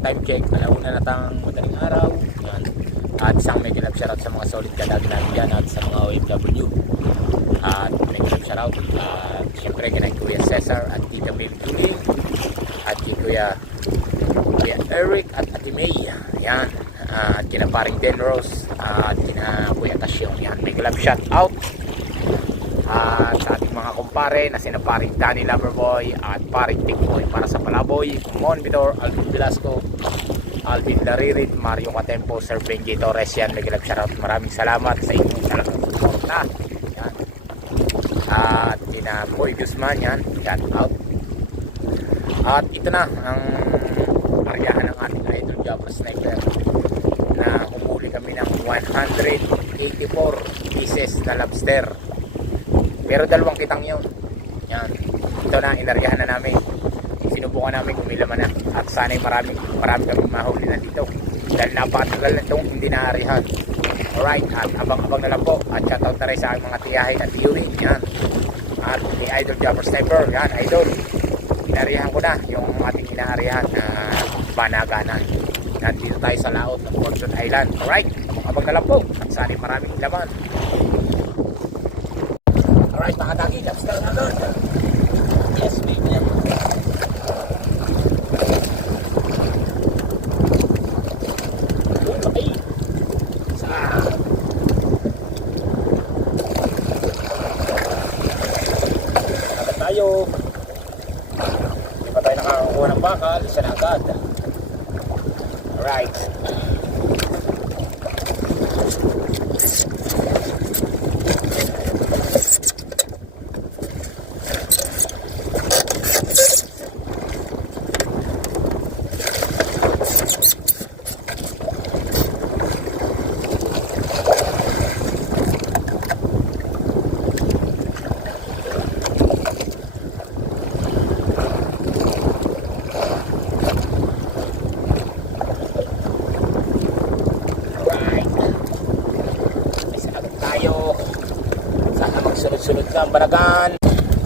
time check, alauna na tang madaling araw, yan. At isang mega love shoutout sa mga solid kadagi natin at sa mga OFW. At mega love shoutout at syempre kina Kuya Cesar at Tita Baby Tuling at kay Kuya, Kuya Eric at Ate May. Yan. At kina paring Delros at kina Kuya Tasyong. Yan. Mega love shoutout at ating mga kumpare na sina paring Danny Loverboy at paring Tikboy para sa Palaboy, Mon Vidor, Alvin Velasco, Alvin Laririt, Mario Catempo, Sir Benji Torres yan, may gilag shoutout. Maraming salamat sa inyong talagang suporta. Yan. At kina Boy Guzman yan, shout out. At ito na ang aryahan ng ating idol Jabra Sniper na umuli kami ng 184 pieces na lobster pero dalawang kitang yun. Yan. Ito na, inaryahan na namin. Sinubukan namin kung ilan man na. At sana'y maraming, marami kami mahuli na dito. Dahil napakatagal na itong hindi naarihan. Alright, at abang-abang na lang po. At shoutout na rin sa aking mga tiyahin at tiyuhin. Yan. At ni Idol Jumper Sniper. Yan, Idol. Inarihan ko na yung ating inaarihan na banaganan. Nandito tayo sa laot ng Fortune Island. Alright, abang-abang na lang po. At sana'y maraming laman. Alright mga dagi, lobster na agad. Yes, baby. Okay. Sa... Agad tayo. Hindi pa tayo nakakakuha ng bakal, isa na agad. Alright. Alright. Isa agad tayo. Sana magsunod-sunod na ang banagan.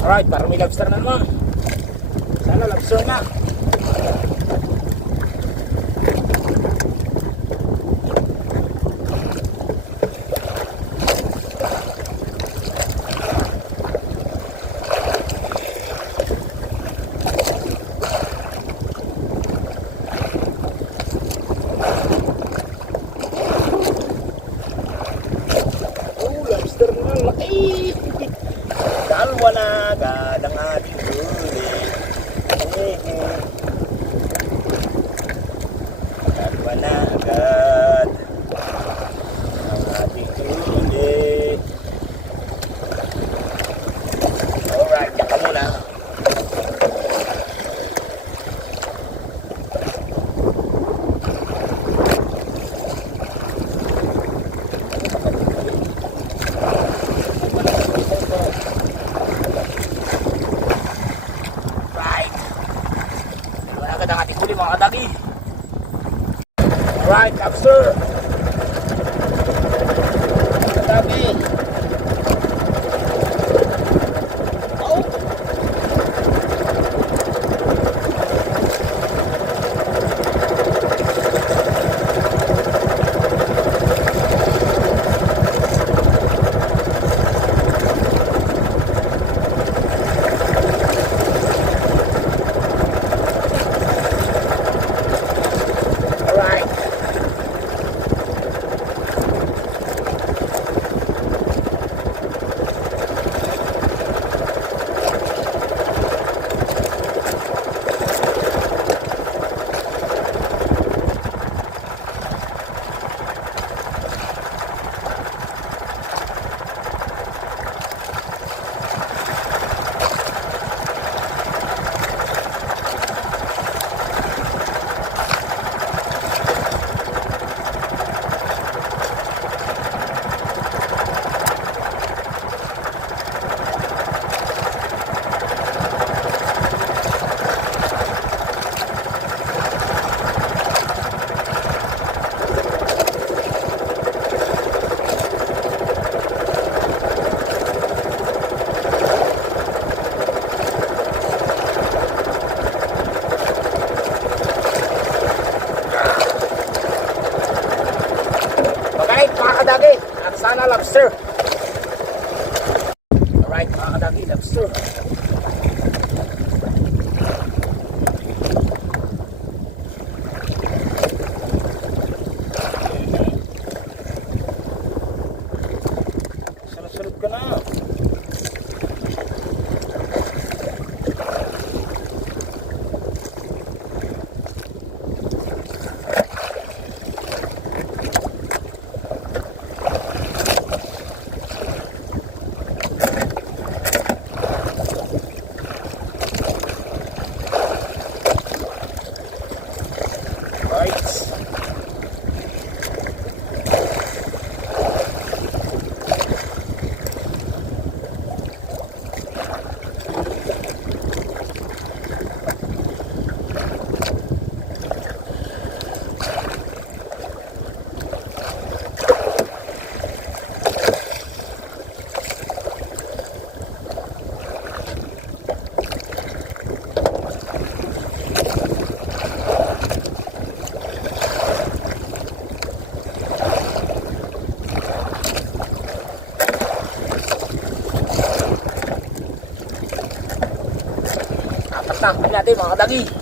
Alright, para may lobster na naman. Sana lobster na. Natin mga kadagi.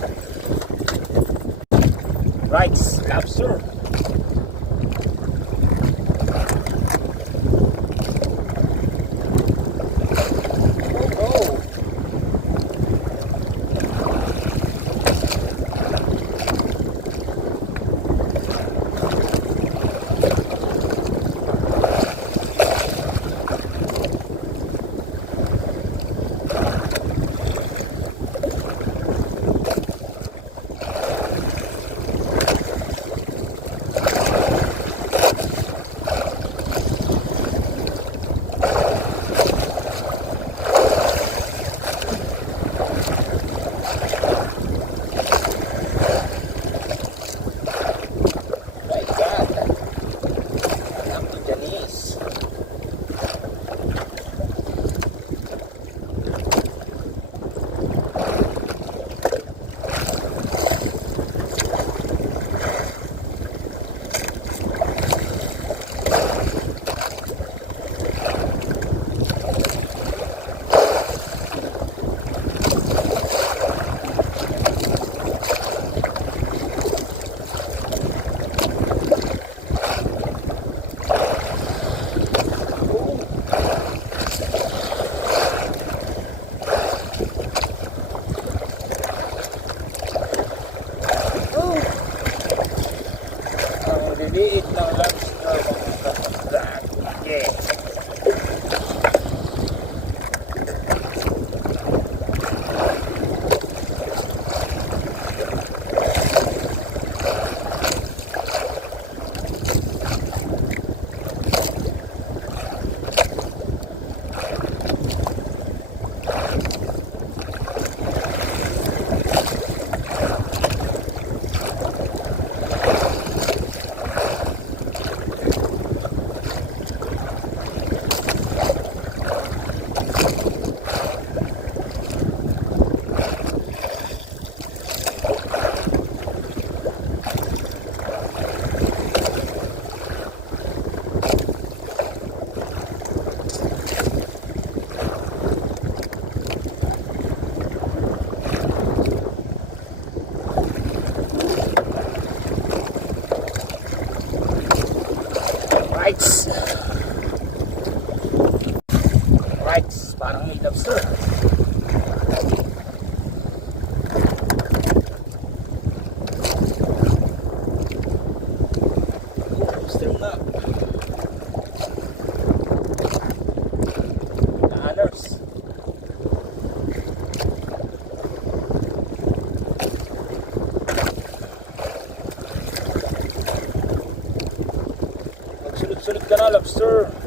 Magsulot-sulot ka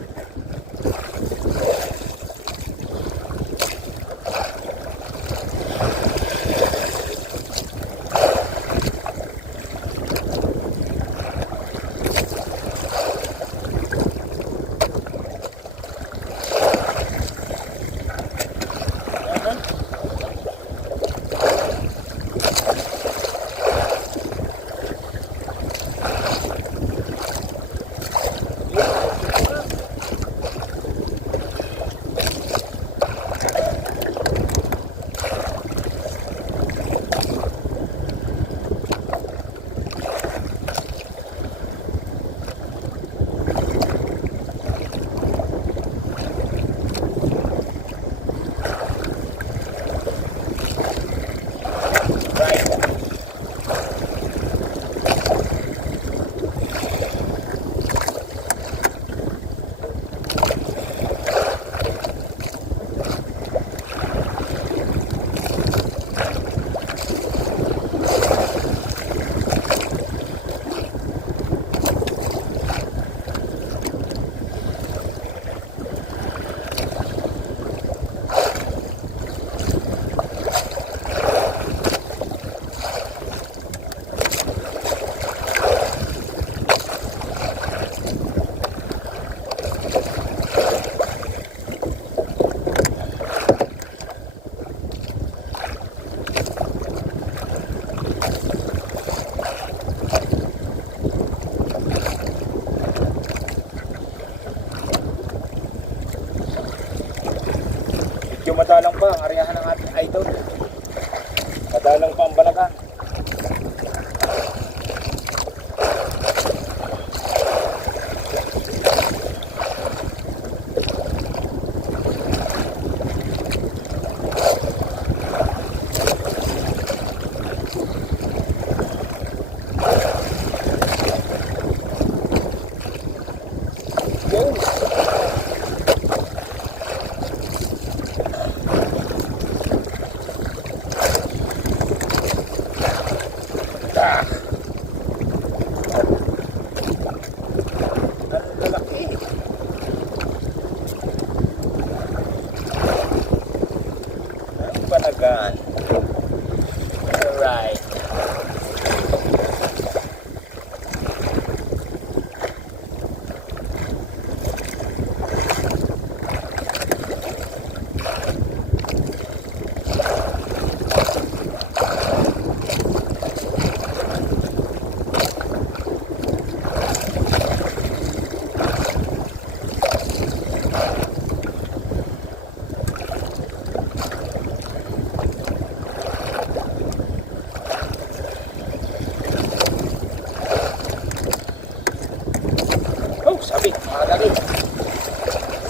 sabit. Mga lagi.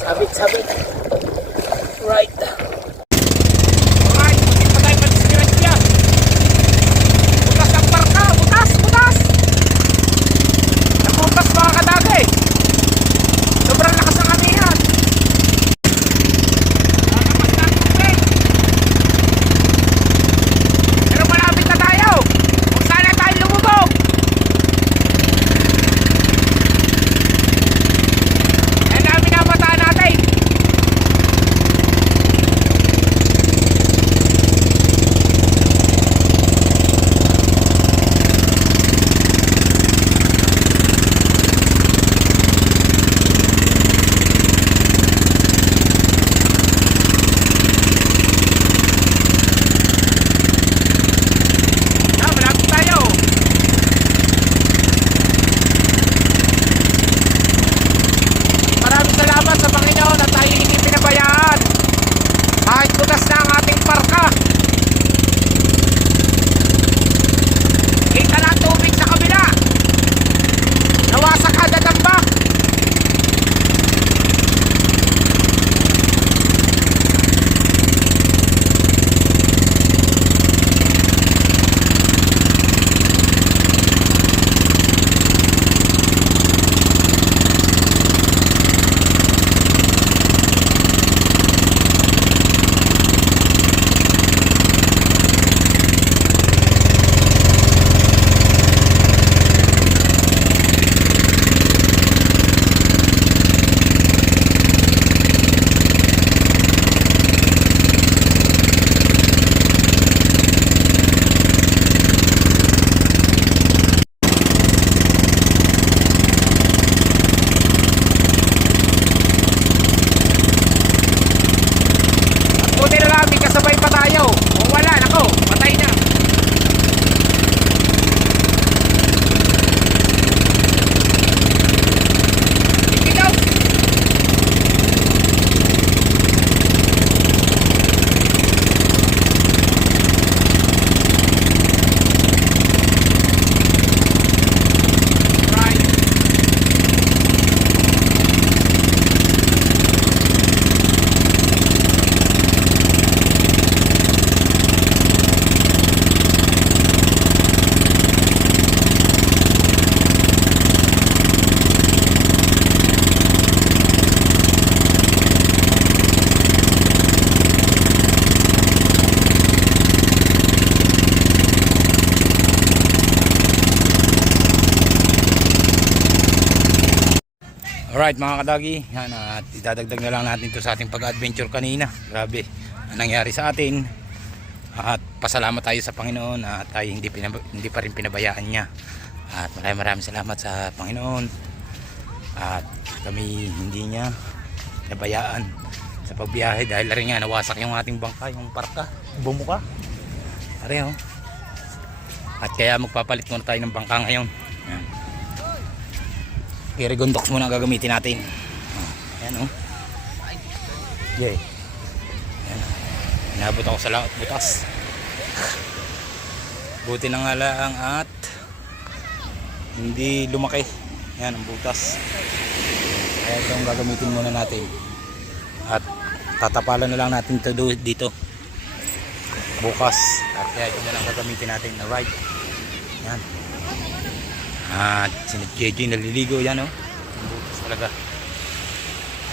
Sabit, sabit. Right. Alright mga kadagi, yan at idadagdag na lang natin to sa ating pag-adventure kanina. Grabe, ang nangyari sa atin. At pasalamat tayo sa Panginoon at tayo hindi, pinab- hindi pa rin pinabayaan niya. At maraming maraming salamat sa Panginoon. At kami hindi niya pinabayaan sa pagbiyahe dahil rin nga nawasak yung ating bangka, yung parka, bumuka. Pareho. At kaya magpapalit muna tayo ng bangka ngayon. Yan. Irigondox muna ang gagamitin natin. Ayan oh. Yay. Ayan. Inabot ako sa butas. Buti na nga lang at hindi lumaki. Yan ang butas. Kaya ito ang gagamitin muna natin. At tatapalan na lang natin ito dito. Bukas. Kaya ito muna ang gagamitin natin. Alright. Yan. At si JJ naliligo yan oh. Butas talaga.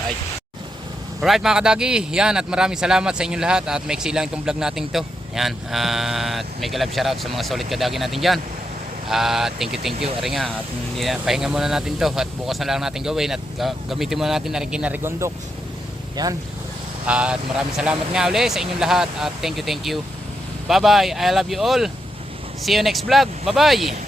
Right. Alright mga kadagi, yan at maraming salamat sa inyong lahat at maiksi lang itong vlog natin to. Yan, at may kalab shoutout sa mga solid kadagi natin dyan. At thank you, thank you. Ari nga, at pahinga muna natin to at bukas na lang natin gawin at ga- gamitin muna natin na rin kinarigondok. Yan. At maraming salamat nga ulit sa inyong lahat at thank you, thank you. Bye bye, I love you all. See you next vlog. Bye bye.